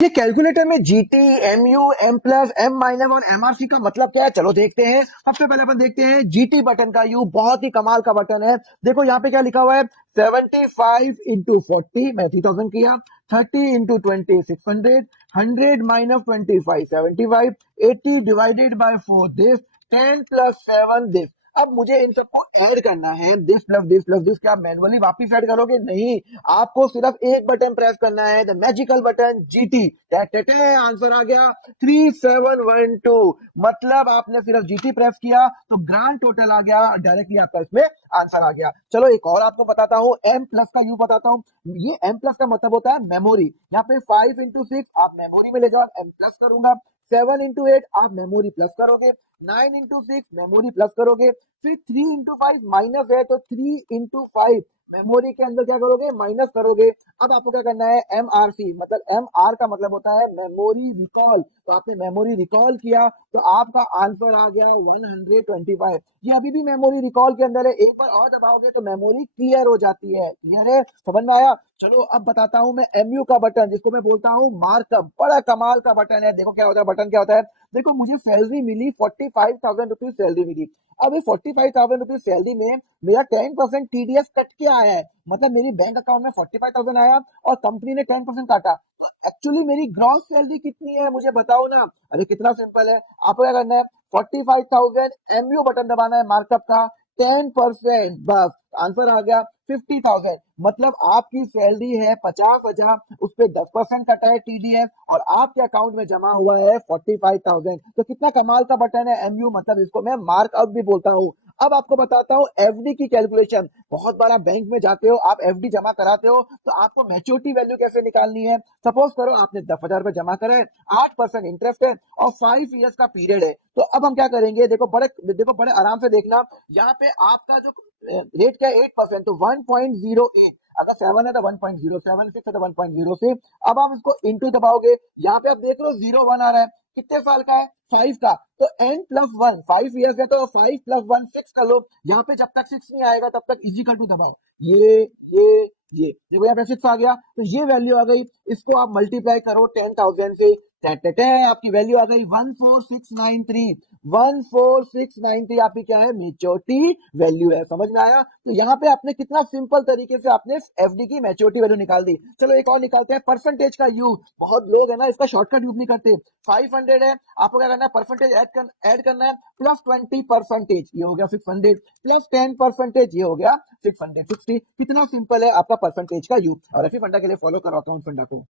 ये कैलकुलेटर में GT, MU, M plus, M minus और एमआरसी का मतलब क्या है, चलो देखते हैं। सबसे पहले अपन देखते हैं जीटी बटन का यू, बहुत ही कमाल का बटन है। देखो यहाँ पे क्या लिखा हुआ है, 75 इंटू 40 मैं 3000 किया, 30 into 20 600, 100 - 25 75, 80 divided by 4 this, 10 + 7 this. अब मुझे इन सबको ऐड करना है, दिस क्या आप मैनुअली वापिस ऐड करोगे? नहीं, आपको सिर्फ एक बटन प्रेस करना है, the magical button GT. Answer आ गया 3712। मतलब आपने सिर्फ जीटी प्रेस किया तो ग्रांड टोटल आ गया, डायरेक्टली आपका इसमें आंसर आ गया। चलो एक और आपको बताता हूं, एम प्लस का यू बताता हूं। ये एम प्लस का मतलब होता है मेमोरी। यहाँ पे 5 इंटू 6 आप मेमोरी में ले जाओ, एम प्लस करूंगा। 7 इंटू 8 आप मेमोरी प्लस करोगे। 9 इंटू 6 मेमोरी प्लस करोगे। फिर 3 इंटू 5 माइनस है तो 3 इंटू 5 मेमोरी के अंदर क्या करोगे, माइनस करोगे। अब आपको क्या करना है, एम आर सी, मतलब एम आर का मतलब होता है मेमोरी रिकॉल। तो आपने मेमोरी रिकॉल किया तो आपका आंसर आ गया 125। ये अभी भी मेमोरी रिकॉल के अंदर है, एक बार और दबाओगे तो मेमोरी क्लियर हो जाती है। क्लियर है, समझ में आया? चलो अब बताता हूं मैं एमयू का बटन, जिसको मैं बोलता हूं मार्कअप। बड़ा कमाल का बटन है। देखो क्या होता है, बटन क्या होता है। देखो मुझे सैलरी मिली, 45,000 रुपीज सैलरी मिली। अब इस 45,000 रुपीज सैलरी में मेरा 10% टीडीएस कट के आया है। मतलब मेरी बैंक अकाउंट में 45,000 आया और कंपनी ने 10% काटा। तो एक्चुअली मेरी ग्रॉस सैलरी कितनी है, मुझे बताओ ना। अरे कितना सिंपल है, आपको क्या करना है, 45,000 एमयू बटन दबाना है मार्कअप का, 10% बस, आंसर आ गया 50,000। मतलब आपकी सैलरी है 50,000, उस पर 10% कटा है टीडीएस और आपके अकाउंट में जमा हुआ है 45,000। तो कितना कमाल का बटन है एमयू, मतलब इसको मैं मार्कअप भी बोलता हूँ। अब आपको बताता हूँ एफडी की कैलकुलेशन। बहुत बार आप बैंक में जाते हो, आप एफडी जमा कराते हो, तो आपको मैच्योरिटी वैल्यू कैसे निकालनी है। सपोज करो आपने 10,000 रुपए जमा करे, 8% इंटरेस्ट है और 5 ईयर्स का पीरियड है। तो अब हम क्या करेंगे, देखो बड़े आराम से देखना। यहाँ पे आपका जो रेट क्या है, 8%, तो 1.08। अगर 7 है तो 1.07, 6 है तो 1.06। अब आप इसको इंटू दबाओगे, यहाँ पे आप देख लो 0 1 आ रहा है। कितने साल का है, 5 का। तो n+1, 5 ईयर्स है तो 5 + 1 6 कर लो। यहाँ पे जब तक 6 नहीं आएगा तब तक इजिकल टू दबाओ। ये ये ये देखो यहाँ पे 6 आ गया, तो ये वैल्यू आ गई। इसको आप मल्टीप्लाई करो 10,000 से, आपकी वैल्यू आ गई 14693। 14693 आपकी क्या है, मेच्योरिटी वैल्यू है। समझ में आया? तो यहाँ पे आपने कितना सिंपल तरीके से आपने एफडी की मैच्योरिटी वैल्यू निकाल दी। चलो एक और निकालते हैं, परसेंटेज का यूज। बहुत लोग है ना इसका शॉर्टकट यूज नहीं करते। 500 है, आपको क्या करना है, परसेंटेज ऐड करना है, +20%, ये हो गया 600, +10% ये हो गया 660। कितना सिंपल है आपका परसेंटेज का यूज। और एफी फंडा के लिए फॉलो करो अकाउंट फंडा को।